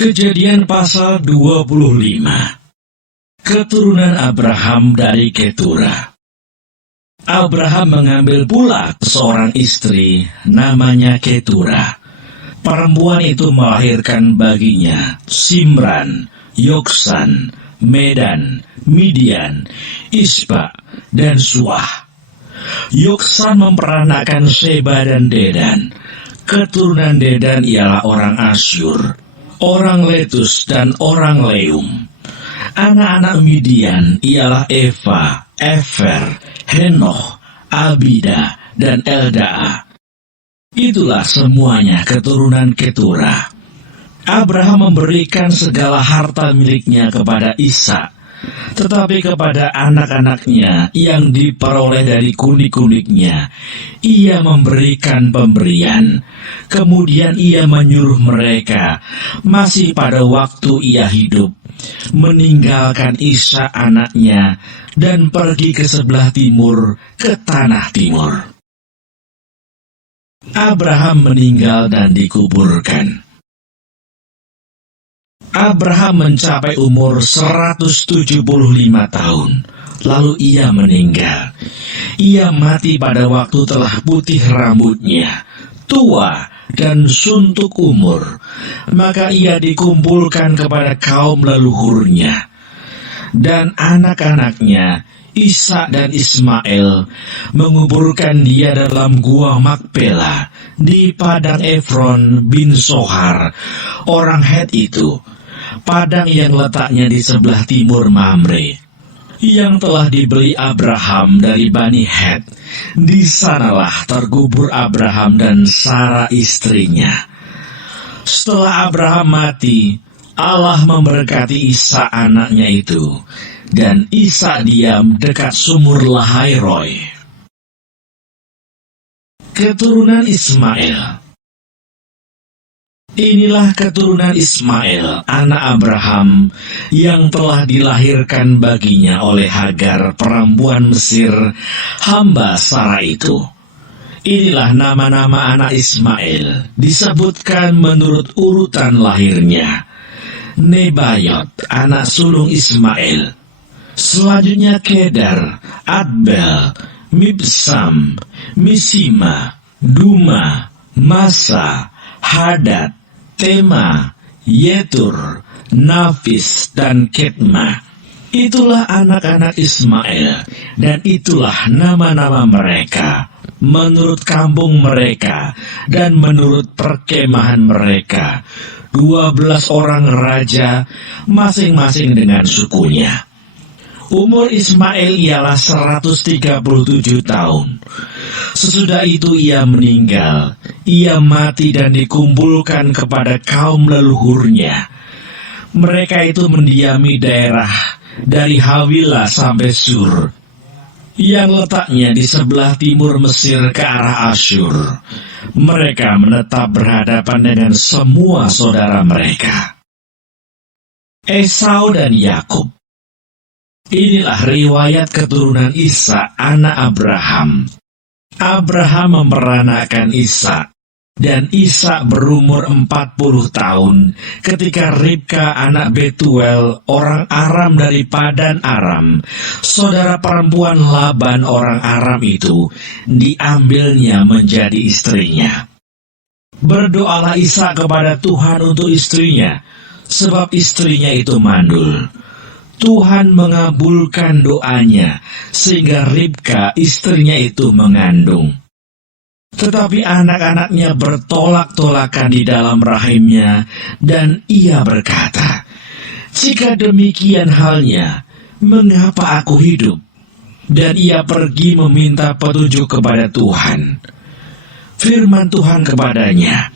Kejadian pasal 25. Keturunan Abraham dari Ketura. Abraham mengambil pula seorang istri namanya Ketura. Perempuan itu melahirkan baginya Simran, Yoksan, Medan, Midian, Isba, dan Suah. Yoksan memperanakkan Sheba dan Dedan. Keturunan Dedan ialah orang Asyur, orang Letus, dan orang Leum. Anak-anak Midian ialah Eva, Efer, Henoch, Abida, dan Eldaa. Itulah semuanya keturunan Ketura. Abraham memberikan segala harta miliknya kepada Ishak, tetapi kepada anak-anaknya yang diperoleh dari kunik-kuniknya, ia memberikan pemberian. Kemudian ia menyuruh mereka, masih pada waktu ia hidup, meninggalkan Ishak anaknya dan pergi ke sebelah timur, ke tanah timur. Abraham meninggal dan dikuburkan. Abraham mencapai umur 175 tahun, lalu ia meninggal. Ia mati pada waktu telah putih rambutnya, tua dan suntuk umur. Maka ia dikumpulkan kepada kaum leluhurnya. Dan anak-anaknya, Ishak dan Ismail, menguburkan dia dalam gua Makpela di padang Efron bin Sohar, orang Het itu, padang yang letaknya di sebelah timur Mamre, yang telah dibeli Abraham dari Bani Het. Di sanalah terkubur Abraham dan Sara istrinya. Setelah Abraham mati, Allah memberkati Ishak anaknya itu, dan Ishak diam dekat sumur Lahai-roi. Keturunan Ismail. Inilah keturunan Ismail, anak Abraham, yang telah dilahirkan baginya oleh Hagar, perempuan Mesir, hamba Sara itu. Inilah nama-nama anak Ismail, disebutkan menurut urutan lahirnya. Nebayot, anak sulung Ismail. Selanjutnya Kedar, Adbel, Mibsam, Misima, Duma, Masa, Hadad, Tema, Yetur, Nafis, dan Ketma. Itulah anak-anak Ismail, dan itulah nama-nama mereka, menurut kampung mereka, dan menurut perkemahan mereka. 12 orang raja, masing-masing dengan sukunya. Umur Ismail ialah 137 tahun. Sesudah itu ia meninggal. Ia mati dan dikumpulkan kepada kaum leluhurnya. Mereka itu mendiami daerah dari Hawilah sampai Sur, yang letaknya di sebelah timur Mesir ke arah Asyur. Mereka menetap berhadapan dengan semua saudara mereka. Esau dan Yakub. Inilah riwayat keturunan Ishak, anak Abraham. Abraham memperanakkan Ishak, dan Ishak berumur 40 tahun ketika Ribka anak Betuel, orang Aram dari Padan Aram, saudara perempuan Laban orang Aram itu, diambilnya menjadi istrinya. Berdoalah Ishak kepada Tuhan untuk istrinya, sebab istrinya itu mandul. Tuhan mengabulkan doanya, sehingga Ribka istrinya itu mengandung. Tetapi anak-anaknya bertolak-tolakan di dalam rahimnya, dan ia berkata, "Jika demikian halnya, mengapa aku hidup?" Dan ia pergi meminta petunjuk kepada Tuhan. Firman Tuhan kepadanya,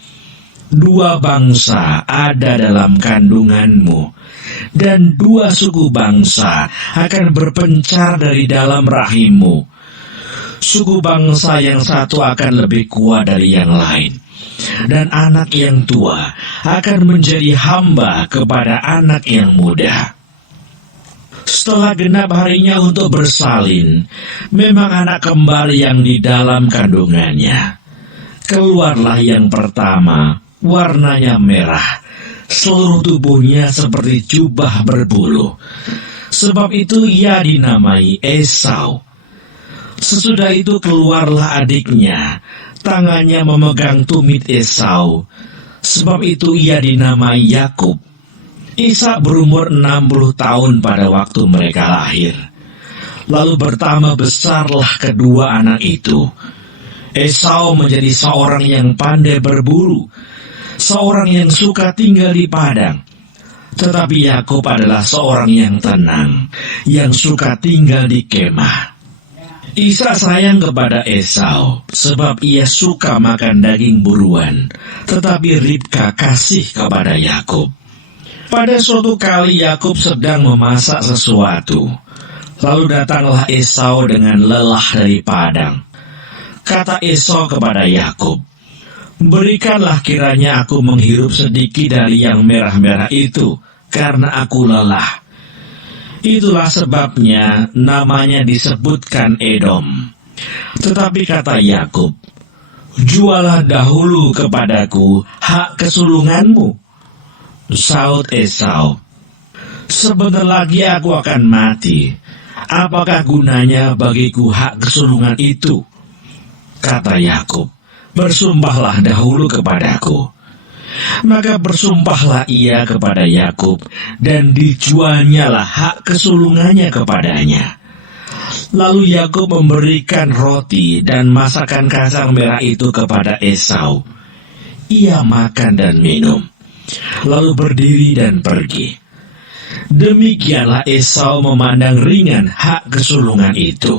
"Dua bangsa ada dalam kandunganmu, dan dua suku bangsa akan berpencar dari dalam rahimmu. Suku bangsa yang satu akan lebih kuat dari yang lain, dan anak yang tua akan menjadi hamba kepada anak yang muda." Setelah genap harinya untuk bersalin, memang anak kembar yang di dalam kandungannya. Keluarlah yang pertama, warnanya merah, Seluruh tubuhnya seperti jubah berbulu. Sebab itu ia dinamai Esau. Sesudah itu keluarlah adiknya, tangannya memegang tumit Esau. Sebab itu ia dinamai Yakub. Ishak berumur 60 tahun pada waktu mereka lahir. Lalu bertambah besarlah kedua anak itu. Esau menjadi seorang yang pandai berburu, seorang yang suka tinggal di padang. Tetapi Yakub adalah seorang yang tenang, yang suka tinggal di kemah. Ishak sayang kepada Esau, sebab ia suka makan daging buruan, tetapi Ribka kasih kepada Yakub. Pada suatu kali Yakub sedang memasak sesuatu, lalu datanglah Esau dengan lelah dari padang. Kata Esau kepada Yakub, "Berikanlah kiranya aku menghirup sedikit dari yang merah-merah itu, karena aku lelah." Itulah sebabnya namanya disebutkan Edom. Tetapi kata Yakub, "Jualah dahulu kepadaku hak kesulunganmu." Saud Esau, "Sebentar lagi aku akan mati. Apakah gunanya bagiku hak kesulungan itu?" Kata Yakub, "Bersumpahlah dahulu kepadaku." Maka bersumpahlah ia kepada Yakub, dan dijualnyalah hak kesulungannya kepadanya. Lalu Yakub memberikan roti dan masakan kacang merah itu kepada Esau. Ia makan dan minum, lalu berdiri dan pergi. Demikianlah Esau memandang ringan hak kesulungan itu.